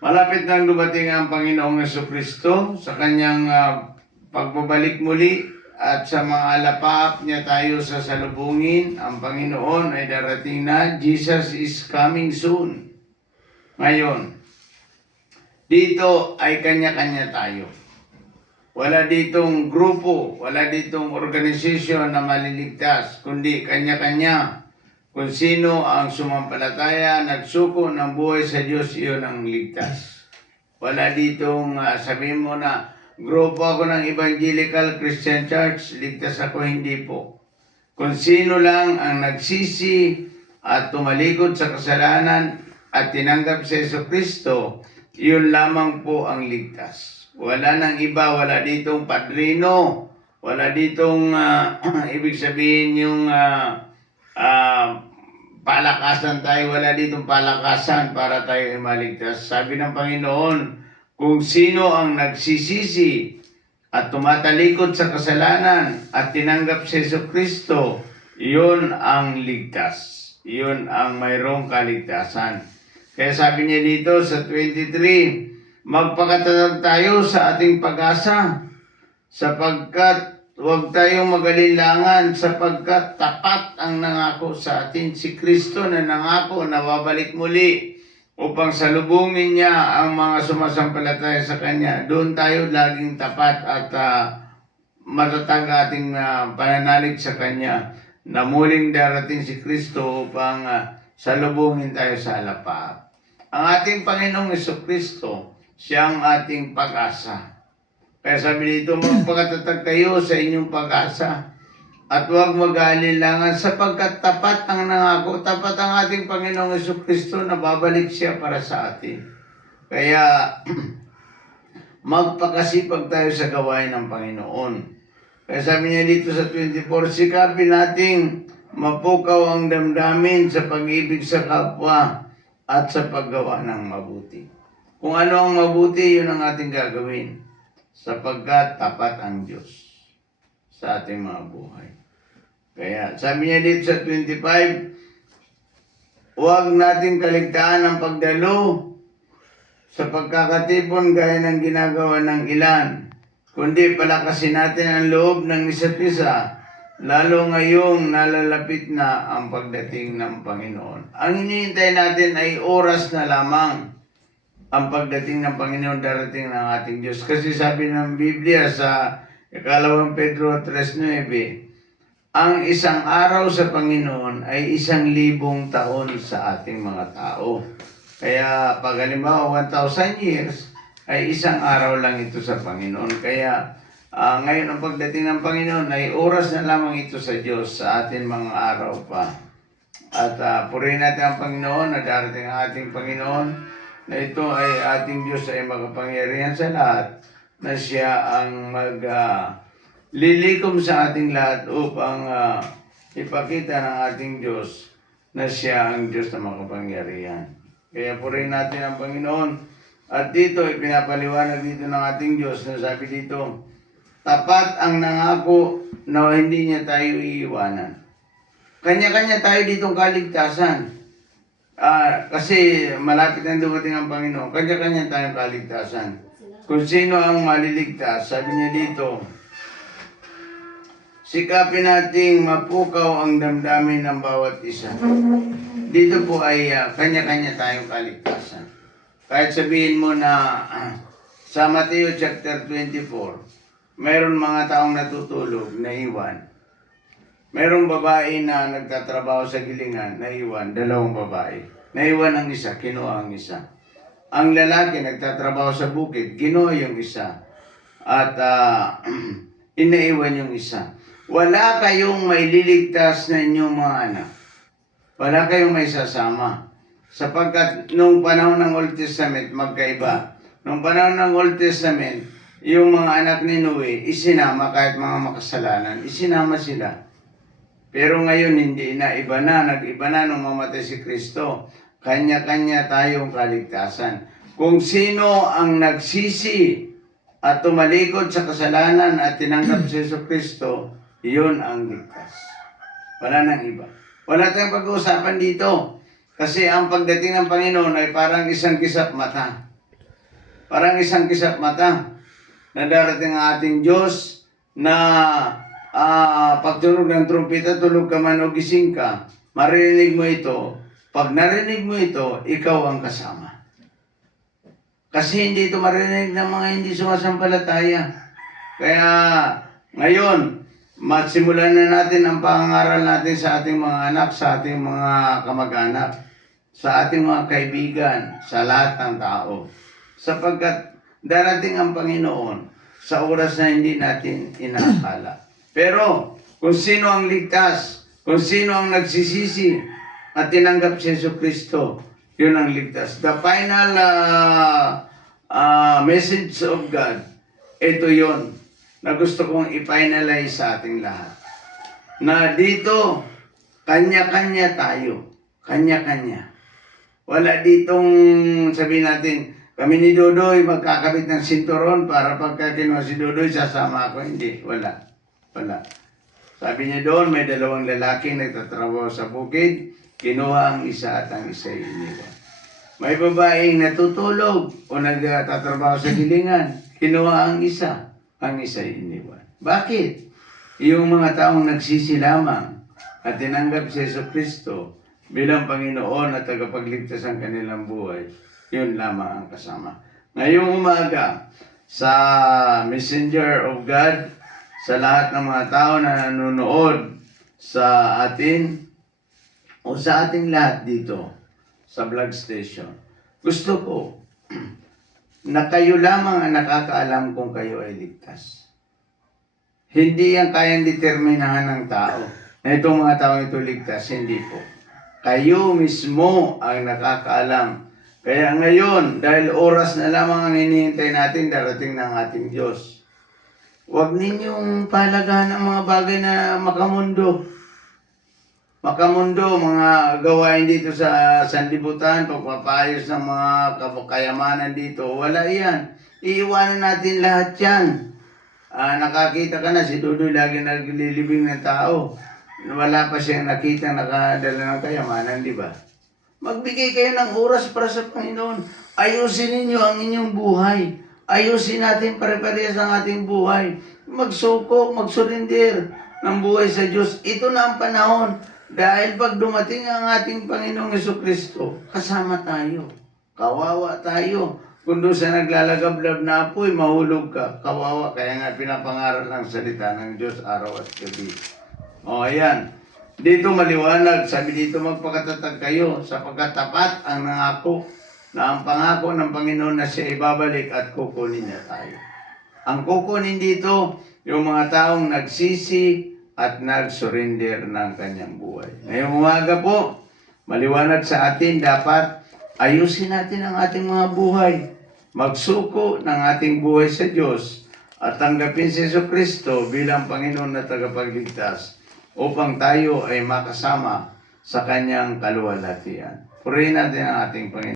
Malapit nang dumating ang Panginoong Jesucristo sa kanyang pagbabalik muli at sa mga alapaap niya tayo sa salubungin. Ang Panginoon ay darating na. Jesus is coming soon. Ngayon, dito ay kanya-kanya tayo. Wala ditong grupo, wala ditong organisasyon na maliligtas, kundi kanya-kanya. Kung sino ang sumampalataya, nagsuko ng buhay sa Diyos, iyon ang ligtas. Wala ditong sabihin mo na, grupo ako ng Evangelical Christian Church, ligtas ako, hindi po. Kung sino lang ang nagsisi at tumalikod sa kasalanan at tinanggap sa Jesucristo, yun lamang po ang ligtas. Wala nang iba, wala ditong padrino, wala ditong ibig sabihin yung palakasan tayo, wala ditong palakasan para tayo ay maligtas. Sabi ng Panginoon, kung sino ang nagsisisi at tumatalikod sa kasalanan at tinanggap si Jesucristo, iyon ang ligtas. Iyon ang mayroong kaligtasan. Kaya sabi niya dito sa 23, magpakatatag tayo sa ating pag-asa, sapagkat huwag tayong mag-alilangan sapagkat tapat ang nangako sa atin. Si Kristo na nangako na babalik muli upang salubungin niya ang mga sumasampalataya sa Kanya. Doon tayo laging tapat at matatag ating pananalig sa Kanya na muling darating si Kristo upang salubungin tayo sa halapaap. Ang ating Panginoong Jesucristo, siyang ating pag-asa. Kaya sabi dito, magpakatatag kayo sa inyong pag-asa at huwag mag-aalilangan sapagkat tapat ang nangako, tapat ang ating Panginoong Jesucristo na babalik siya para sa atin. Kaya magpakasipag tayo sa gawain ng Panginoon. Kaya sabi niya dito sa 24, sikapin nating mapukaw ang damdamin sa pag-ibig sa kapwa at sa paggawa ng mabuti. Kung ano ang mabuti, yun ang ating gagawin. Sapagkat tapat ang Diyos sa ating mga buhay. Kaya sabi niya dito sa 25, huwag natin kaligtaan ang pagdalo sa pagkakatipon gaya ng ginagawa ng ilan, kundi palakasin natin ang loob ng isa't isa, lalo ngayong nalalapit na ang pagdating ng Panginoon. Ang hinihintay natin ay oras na lamang. Ang pagdating ng Panginoon, darating ng ating Diyos. Kasi sabi ng Biblia sa 2 Pedro 3:9, ang isang araw sa Panginoon ay 1,000 taon sa ating mga tao. Kaya pag halimbawa 1,000 years, ay isang araw lang ito sa Panginoon. Kaya ngayon ang pagdating ng Panginoon ay oras na lamang ito sa Diyos sa ating mga araw pa. At purihin natin ang Panginoon na darating ang ating Panginoon, na ito ay ating Diyos ay makapangyarihan sa lahat, na siya ang lilikom sa ating lahat upang ipakita ng ating Diyos na siya ang Diyos na makapangyarihan. Kaya purihin natin ang Panginoon. At dito, ipinapaliwanag dito ng ating Diyos na sabi dito, tapat ang nangako na hindi niya tayo iiwanan. Kanya-kanya tayo ditong kaligtasan. Kasi malapit na dumating ang Panginoon, kanya-kanya tayong kaligtasan. Kung sino ang maliligtas, sabi niya dito, sikapin nating mapukaw ang damdamin ng bawat isa. Dito po ay kanya-kanya tayong kaligtasan. Kahit sabihin mo na sa Mateo chapter 24, mayroon mga taong natutulog na iwan. Mayroong babae na nagtatrabaho sa gilingan, naiwan, 2 babae. Naiwan ang isa, kinuha ang isa. Ang lalaki nagtatrabaho sa bukid, kinuha yung isa. At inaiwan yung isa. Wala kayong maililigtas na inyong mga anak. Wala kayong may sasama. Sapagkat nung panahon ng Old Testament, magkaiba. Nung panahon ng Old Testament, yung mga anak ni Noe, isinama kahit mga makasalanan, isinama sila. Pero ngayon hindi na, iba na, nag-iba na nung mamatay si Kristo. Kanya-kanya tayong kaligtasan. Kung sino ang nagsisi at tumalikod sa kasalanan at tinanggap si Kristo, iyon ang ligtas. Wala nang iba. Wala tayong pag-uusapan dito. Kasi ang pagdating ng Panginoon ay parang isang kisap mata. Parang isang kisap mata na darating ang ating Diyos na pagtunog ng trumpeta, tulog ka man o gising ka, maririnig mo ito. Pag narinig mo ito, ikaw ang kasama. Kasi hindi ito maririnig ng mga hindi sumasampalataya. Kaya ngayon, simulan na natin ang pangangaral natin sa ating mga anak, sa ating mga kamag-anak, sa ating mga kaibigan, sa lahat ng tao. Sapagkat darating ang Panginoon sa oras na hindi natin inaakala. Pero kung sino ang ligtas, kung sino ang nagsisisi at tinanggap si Jesucristo, yun ang ligtas. The final message of God, ito yun na gusto kong i-finalize sa ating lahat. Na dito, kanya-kanya tayo. Kanya-kanya. Wala ditong sabihin natin, kami ni Dodoy magkakabit ng sinturon para pagka kinuha si Dodoy, sasama ako. Hindi, wala. Wala. Sabi niya doon, may dalawang lalaki nagtatrabaho sa bukid, kinuha ang isa at ang isa iniwan. May babaeng natutulog o nagtatrabaho sa gilingan, kinuha ang isa iniwan. Bakit? Yung mga taong nagsisi lamang at tinanggap si Jesucristo bilang Panginoon at tagapagligtas ng kanilang buhay, yun lamang ang kasama. Ngayong umaga, sa Messenger of God, sa lahat ng mga tao na nanonood sa atin o sa ating lahat dito sa vlog station, gusto ko na kayo lamang ang nakakaalam kung kayo ay ligtas. Hindi yan kayang determinahan ng tao na itong mga tao ito ligtas, hindi po. Kayo mismo ang nakakaalam. Kaya ngayon, dahil oras na lamang ang hinihintay natin, darating ng ating Diyos. Huwag ninyong palagahan ang mga bagay na makamundo. Makamundo, mga gawain dito sa sanlibutan, pagpapayos ng mga kayamanan dito, wala yan. Iiwanan natin lahat yan. Nakakita ka na, si Dudoy lagi naglilibing ng tao. Wala pa siyang nakita nakadala ng kayamanan, di ba? Magbigay kayo ng oras para sa Panginoon. Ayusin ninyo ang inyong buhay. Ayusin natin pare-parehas ang ating buhay. Magsuko, magsurrender ng buhay sa Diyos. Ito na ang panahon. Dahil pag dumating ang ating Panginoong Jesucristo, kasama tayo. Kawawa tayo. Kung doon sa naglalagablab na apoy, mahulog ka. Kawawa. Kaya nga pinapangaral ng salita ng Diyos araw at gabi. O, ayan. Dito maliwanag. Sabi dito, magpakatatag kayo sapagkat tapat ang nangako na ang pangako ng Panginoon na siya ibabalik at kukunin niya tayo. Ang kukunin dito, yung mga taong nagsisi at nag-surrender ng kanyang buhay. Ngayong umaga po, maliwanag sa atin, dapat ayusin natin ang ating mga buhay. Magsuko ng ating buhay sa Diyos at tanggapin si Jesucristo bilang Panginoon na tagapagligtas upang tayo ay makasama sa kanyang kaluwalhatian. Purihin natin ang ating Panginoon.